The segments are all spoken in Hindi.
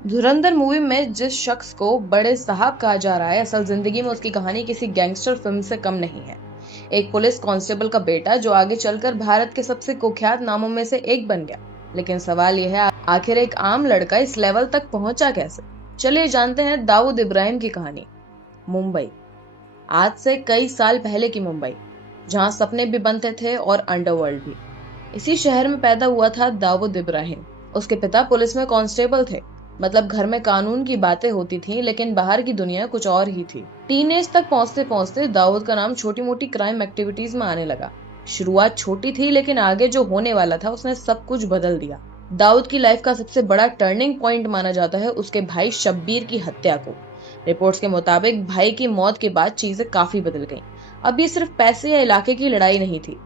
धुरंधर मूवी में जिस शख्स को बड़े साहब कहा जा रहा है, असल जिंदगी में उसकी कहानी किसी गैंगस्टर फिल्म से कम नहीं है। एक पुलिस कांस्टेबल का बेटा जो आगे चलकर भारत के सबसे कुख्यात नामों में से एक बन गया। लेकिन सवाल यह है, आखिर एक आम लड़का इस लेवल तक पहुंचा कैसे? चलिए जानते हैं दाऊद इब्राहिम की कहानी। मुंबई। आज से कई साल पहले की मुंबई, जहां सपने भी बनते थे और अंडरवर्ल्ड भी। इसी शहर में पैदा हुआ था दाऊद इब्राहिम। उसके पिता पुलिस में कांस्टेबल थे। मतलब घर में कानून की बातें होती थी, लेकिन बाहर की दुनिया कुछ और ही थी। टीनेज तक पहुंचते पहुंचते दाऊद का नाम छोटी मोटी क्राइम एक्टिविटीज में आने लगा। शुरुआत छोटी थी, लेकिन आगे जो होने वाला था उसने सब कुछ बदल दिया। दाऊद की लाइफ का सबसे बड़ा टर्निंग पॉइंट माना जाता है उसके भाई शब्बीर की हत्या को। रिपोर्ट्स के मुताबिक भाई की मौत के बाद चीजें काफी बदल गईं। अब ये सिर्फ पैसे या इलाके की लड़ाई नहीं थी,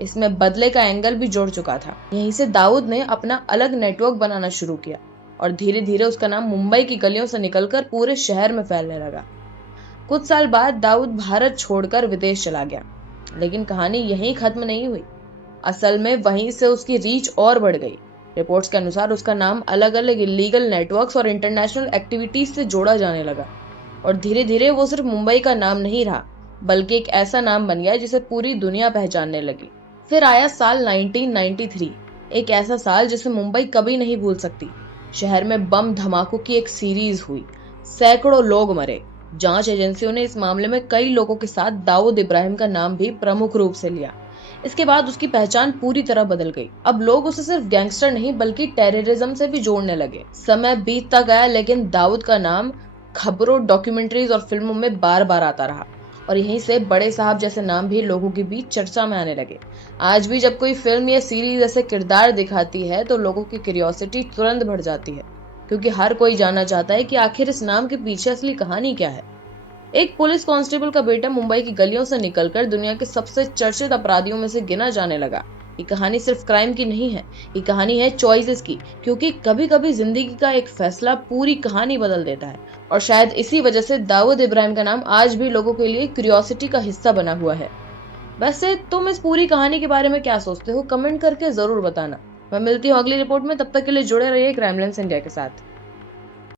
इसमें बदले का एंगल भी जुड़ चुका था। यहीं से दाऊद ने अपना अलग नेटवर्क बनाना शुरू किया और धीरे धीरे उसका नाम मुंबई की गलियों से निकलकर पूरे शहर में फैलने लगा। कुछ साल बाद दाऊद भारत छोड़कर विदेश चला गया, लेकिन कहानी यहीं खत्म नहीं हुई। असल में वहीं से उसकी रीच और बढ़ गई। रिपोर्ट्स के अनुसार उसका नाम अलग अलग इलीगल नेटवर्क्स और इंटरनेशनल एक्टिविटीज से जोड़ा जाने लगा, और धीरे धीरे वो सिर्फ मुंबई का नाम नहीं रहा, बल्कि एक ऐसा नाम बन गया जिसे पूरी दुनिया पहचानने लगी। फिर आया साल 1993, एक ऐसा साल जिसे मुंबई कभी नहीं भूल सकती। शहर में बम धमाकों की एक सीरीज हुई, सैकड़ों लोग मरे। जांच एजेंसियों ने इस मामले में कई लोगों के साथ दाऊद इब्राहिम का नाम भी प्रमुख रूप से लिया। इसके बाद उसकी पहचान पूरी तरह बदल गई। अब लोग उसे सिर्फ गैंगस्टर नहीं बल्कि टेररिज्म से भी जोड़ने लगे। समय बीतता गया, लेकिन दाऊद का नाम खबरों, डॉक्यूमेंट्रीज और फिल्मों में बार बार आता रहा, और यहीं से बड़े साहब जैसे नाम भी लोगों के बीच चर्चा में आने लगे। आज भी जब कोई फिल्म या सीरीज ऐसे किरदार दिखाती है तो लोगों की क्यूरियोसिटी तुरंत बढ़ जाती है, क्योंकि हर कोई जानना चाहता है कि आखिर इस नाम के पीछे असली कहानी क्या है। एक पुलिस कांस्टेबल का बेटा मुंबई की गलियों से निकलकर दुनिया के सबसे चर्चित अपराधियों में से गिना जाने लगा। ये कहानी सिर्फ क्राइम की नहीं है, ये कहानी है चॉइसेस की, क्योंकि कभी कभी जिंदगी का एक फैसला पूरी कहानी बदल देता है। और शायद इसी वजह से दाऊद इब्राहिम का नाम आज भी लोगों के लिए क्यूरियोसिटी का हिस्सा बना हुआ है। वैसे तुम इस पूरी कहानी के बारे में क्या सोचते हो? कमेंट करके जरूर बताना। मैं मिलती हूँ अगली रिपोर्ट में, तब तक के लिए जुड़े रहिए क्राइम लाइन्स इंडिया के साथ।